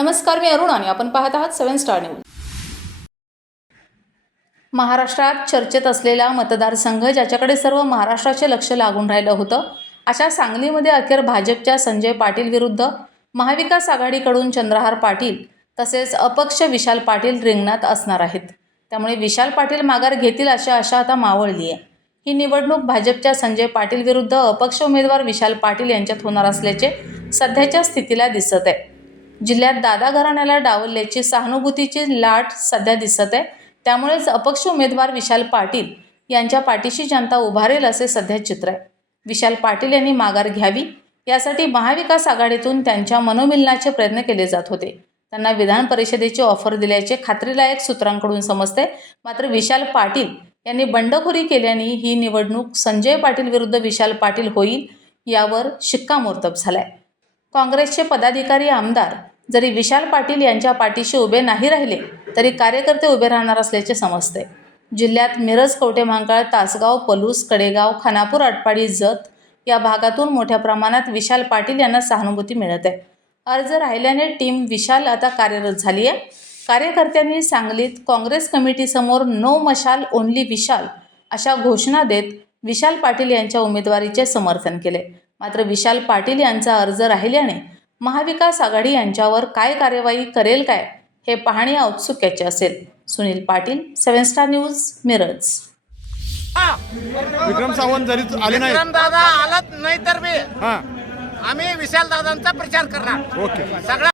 नमस्कार मी अरुण आणि आपण पाहत आहात सेवन स्टार न्यूज. महाराष्ट्रात चर्चेत असलेला मतदारसंघ ज्याच्याकडे सर्व महाराष्ट्राचे लक्ष लागून राहिलं होतं अशा सांगलीमध्ये अखेर भाजपच्या संजय पाटील विरुद्ध महाविकास आघाडीकडून चंद्रहार पाटील तसेच अपक्ष विशाल पाटील रिंगणात असणार आहेत. त्यामुळे विशाल पाटील माघार घेतील अशी आशा आता मावळली आहे. ही निवडणूक भाजपच्या संजय पाटील विरुद्ध अपक्ष उमेदवार विशाल पाटील यांच्यात होणार असल्याचे सध्याच्या स्थितीला दिसत आहे. जिल्ह्यात दादा घराण्याला डावलल्याची सहानुभूतीची लाट सध्या दिसत आहे. त्यामुळेच अपक्ष उमेदवार विशाल पाटील यांच्या पाठीशी जनता उभारेल असे सध्या चित्र आहे. विशाल पाटील यांनी माघार घ्यावी यासाठी महाविकास आघाडीतून त्यांच्या मनोमिलनाचे प्रयत्न केले जात होते. त्यांना विधान परिषदेची ऑफर दिल्याचे खात्रीलायक सूत्रांकडून समजते. मात्र विशाल पाटील यांनी बंडखोरी केल्याने ही निवडणूक संजय पाटील विरुद्ध विशाल पाटील होईल यावर शिक्कामोर्तब झालाय. काँग्रेसचे पदाधिकारी आमदार जरी विशाल पाटील यांच्या पाठीशी उभे नाही राहिले तरी कार्यकर्ते उभे राहणार असल्याचे समजते. जिल्ह्यात मिरज कवटेमहांकाळ तासगाव पलूस कडेगाव खानापूर आटपाडी जत या भागातून मोठ्या प्रमाणात विशाल पाटील यांना सहानुभूती मिळत. आहे अर्ज राहिल्याने टीम विशाल आता कार्यरत झाली आहे. कार्यकर्त्यांनी सांगलीत काँग्रेस कमिटीसमोर नो मशाल ओन्ली विशाल अशा घोषणा देत विशाल पाटील यांच्या उमेदवारीचे समर्थन केले. मात्र विशाल पाटील यांचा अर्ज राहिल्याने महाविकास आघाडी यांच्यावर काय कार्यवाही करेल काय हे पाहणे औत्सुक्याचे असेल. Sunil Patil seven star news Miraj. Vikram Sawant जरी आले नाही. विक्रम दादा आलात नाही तर हा. आम्ही विशाल दादांचा प्रचार करणार. ओके. सगळ्या